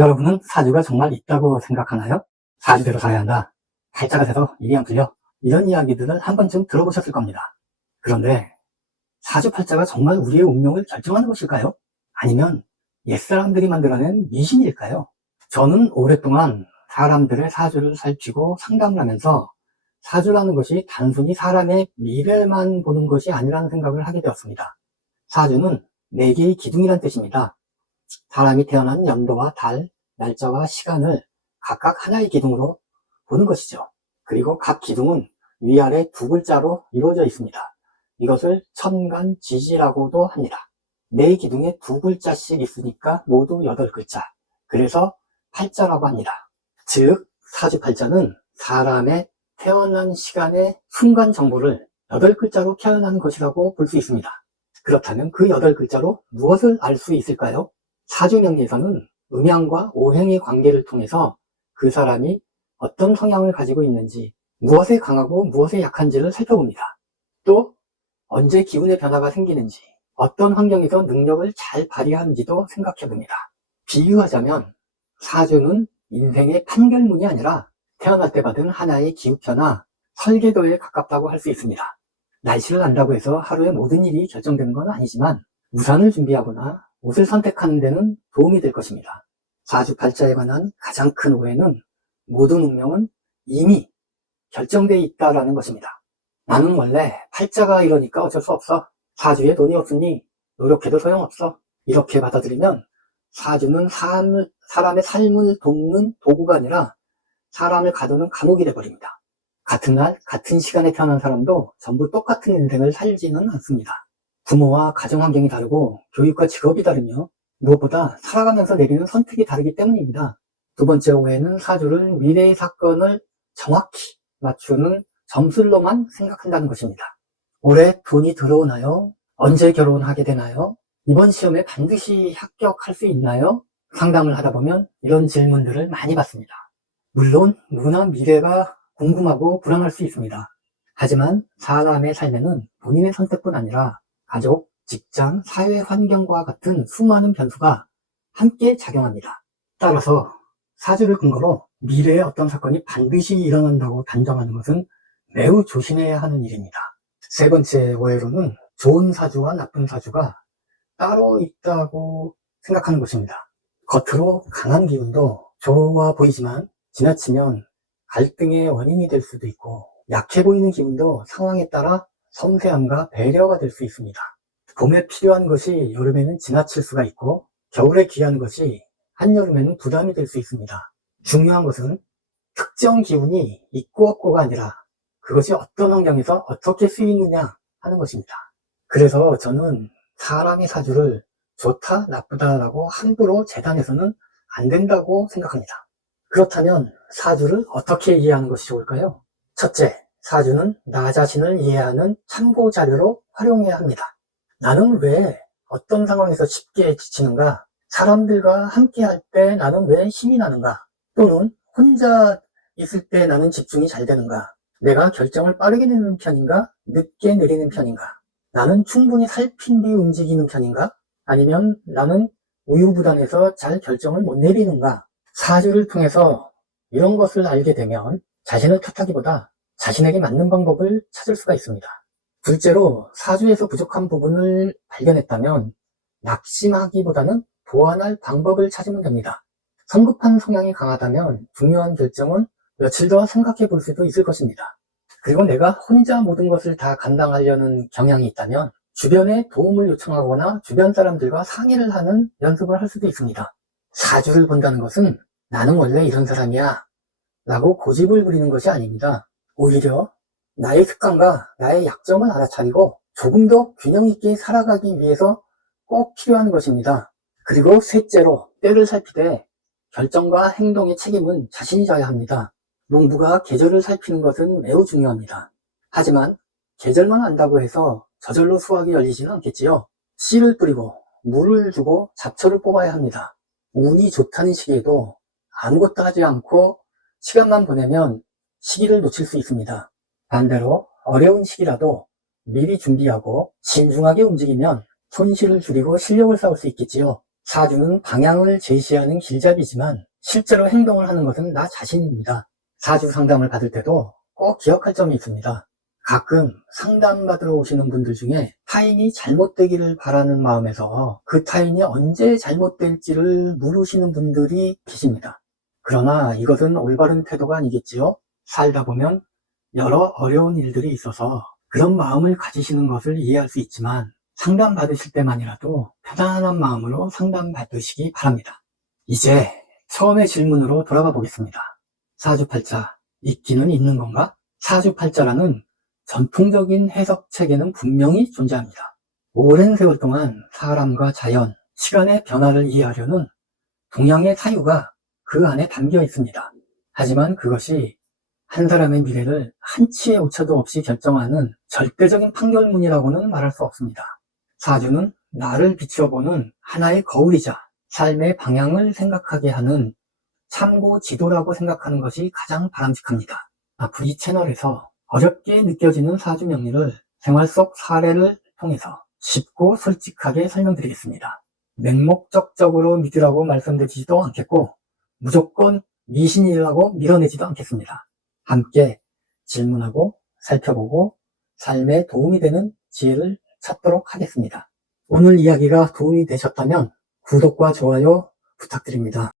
여러분은 사주가 정말 있다고 생각하나요? 사주대로 살아야 한다. 팔자가 새서 일이 안 풀려. 이런 이야기들을 한 번쯤 들어보셨을 겁니다. 그런데 사주팔자가 정말 우리의 운명을 결정하는 것일까요? 아니면 옛사람들이 만들어낸 미신일까요? 저는 오랫동안 사람들의 사주를 살피고 상담을 하면서 사주라는 것이 단순히 사람의 미래만 보는 것이 아니라는 생각을 하게 되었습니다. 사주는 4개의 기둥이란 뜻입니다. 사람이 태어난 연도와 달, 날짜와 시간을 각각 하나의 기둥으로 보는 것이죠. 그리고 각 기둥은 위아래 2글자로 이루어져 있습니다. 이것을 천간지지라고도 합니다. 4기둥에 2글자씩 있으니까 모두 8글자. 그래서 팔자라고 합니다. 즉, 사주팔자는 사람의 태어난 시간의 순간 정보를 8글자로 표현하는 것이라고 볼 수 있습니다. 그렇다면 그 8글자로 무엇을 알 수 있을까요? 사주명리에서는 음양과 오행의 관계를 통해서 그 사람이 어떤 성향을 가지고 있는지, 무엇에 강하고 무엇에 약한지를 살펴봅니다. 또 언제 기운의 변화가 생기는지, 어떤 환경에서 능력을 잘 발휘하는지도 생각해봅니다. 비유하자면 사주는 인생의 판결문이 아니라 태어날 때 받은 하나의 기후표나 설계도에 가깝다고 할 수 있습니다. 날씨를 안다고 해서 하루에 모든 일이 결정되는 건 아니지만 우산을 준비하거나 옷을 선택하는 데는 도움이 될 것입니다. 사주팔자에 관한 가장 큰 오해는 모든 운명은 이미 결정되어 있다라는 것입니다. 나는 원래 팔자가 이러니까 어쩔 수 없어. 사주에 돈이 없으니 노력해도 소용없어. 이렇게 받아들이면 사주는 사람의 삶을 돕는 도구가 아니라 사람을 가두는 감옥이 되어버립니다. 같은 날, 같은 시간에 태어난 사람도 전부 똑같은 인생을 살지는 않습니다. 부모와 가정 환경이 다르고 교육과 직업이 다르며 무엇보다 살아가면서 내리는 선택이 다르기 때문입니다. 두 번째 오해는 사주를 미래의 사건을 정확히 맞추는 점술로만 생각한다는 것입니다. 올해 돈이 들어오나요? 언제 결혼하게 되나요? 이번 시험에 반드시 합격할 수 있나요? 상담을 하다 보면 이런 질문들을 많이 받습니다. 물론 누구나 미래가 궁금하고 불안할 수 있습니다. 하지만 사람의 삶에는 본인의 선택뿐 아니라 가족, 직장, 사회 환경과 같은 수많은 변수가 함께 작용합니다. 따라서 사주를 근거로 미래의 어떤 사건이 반드시 일어난다고 단정하는 것은 매우 조심해야 하는 일입니다. 세 번째 오해로는 좋은 사주와 나쁜 사주가 따로 있다고 생각하는 것입니다. 겉으로 강한 기운도 좋아 보이지만 지나치면 갈등의 원인이 될 수도 있고, 약해 보이는 기운도 상황에 따라 섬세함과 배려가 될 수 있습니다. 봄에 필요한 것이 여름에는 지나칠 수가 있고, 겨울에 귀한 것이 한여름에는 부담이 될 수 있습니다. 중요한 것은 특정 기운이 있고 없고가 아니라 그것이 어떤 환경에서 어떻게 쓰이느냐 하는 것입니다. 그래서 저는 사람의 사주를 좋다, 나쁘다라고 함부로 재단해서는 안 된다고 생각합니다. 그렇다면 사주를 어떻게 이해하는 것이 좋을까요? 첫째, 사주는 나 자신을 이해하는 참고 자료로 활용해야 합니다. 나는 왜 어떤 상황에서 쉽게 지치는가? 사람들과 함께 할 때 나는 왜 힘이 나는가? 또는 혼자 있을 때 나는 집중이 잘 되는가? 내가 결정을 빠르게 내리는 편인가? 늦게 내리는 편인가? 나는 충분히 살핀 뒤 움직이는 편인가? 아니면 나는 우유부단해서 잘 결정을 못 내리는가? 사주를 통해서 이런 것을 알게 되면 자신을 탓하기보다 자신에게 맞는 방법을 찾을 수가 있습니다. 둘째로 사주에서 부족한 부분을 발견했다면 낙심하기보다는 보완할 방법을 찾으면 됩니다. 성급한 성향이 강하다면 중요한 결정은 며칠 더 생각해 볼 수도 있을 것입니다. 그리고 내가 혼자 모든 것을 다 감당하려는 경향이 있다면 주변에 도움을 요청하거나 주변 사람들과 상의를 하는 연습을 할 수도 있습니다. 사주를 본다는 것은 나는 원래 이런 사람이야 라고 고집을 부리는 것이 아닙니다. 오히려 나의 습관과 나의 약점을 알아차리고 조금 더 균형 있게 살아가기 위해서 꼭 필요한 것입니다. 그리고 셋째로 때를 살피되 결정과 행동의 책임은 자신이 져야 합니다. 농부가 계절을 살피는 것은 매우 중요합니다. 하지만 계절만 안다고 해서 저절로 수확이 열리지는 않겠지요. 씨를 뿌리고 물을 주고 잡초를 뽑아야 합니다. 운이 좋다는 시기에도 아무것도 하지 않고 시간만 보내면 시기를 놓칠 수 있습니다. 반대로 어려운 시기라도 미리 준비하고 신중하게 움직이면 손실을 줄이고 실력을 쌓을 수 있겠지요. 사주는 방향을 제시하는 길잡이지만 실제로 행동을 하는 것은 나 자신입니다. 사주 상담을 받을 때도 꼭 기억할 점이 있습니다. 가끔 상담받으러 오시는 분들 중에 타인이 잘못되기를 바라는 마음에서 그 타인이 언제 잘못될지를 물으시는 분들이 계십니다. 그러나 이것은 올바른 태도가 아니겠지요? 살다 보면 여러 어려운 일들이 있어서 그런 마음을 가지시는 것을 이해할 수 있지만 상담받으실 때만이라도 편안한 마음으로 상담받으시기 바랍니다. 이제 처음의 질문으로 돌아가 보겠습니다. 사주팔자, 있기는 있는 건가? 사주팔자라는 전통적인 해석 체계는 분명히 존재합니다. 오랜 세월 동안 사람과 자연, 시간의 변화를 이해하려는 동양의 사유가 그 안에 담겨 있습니다. 하지만 그것이 한 사람의 미래를 한치의 오차도 없이 결정하는 절대적인 판결문이라고는 말할 수 없습니다. 사주는 나를 비추어보는 하나의 거울이자 삶의 방향을 생각하게 하는 참고 지도라고 생각하는 것이 가장 바람직합니다. 앞으로 이 채널에서 어렵게 느껴지는 사주 명리를 생활 속 사례를 통해서 쉽고 솔직하게 설명드리겠습니다. 맹목적적으로 믿으라고 말씀드리지도 않겠고 무조건 미신이라고 밀어내지도 않겠습니다. 함께 질문하고 살펴보고 삶에 도움이 되는 지혜를 찾도록 하겠습니다. 오늘 이야기가 도움이 되셨다면 구독과 좋아요 부탁드립니다.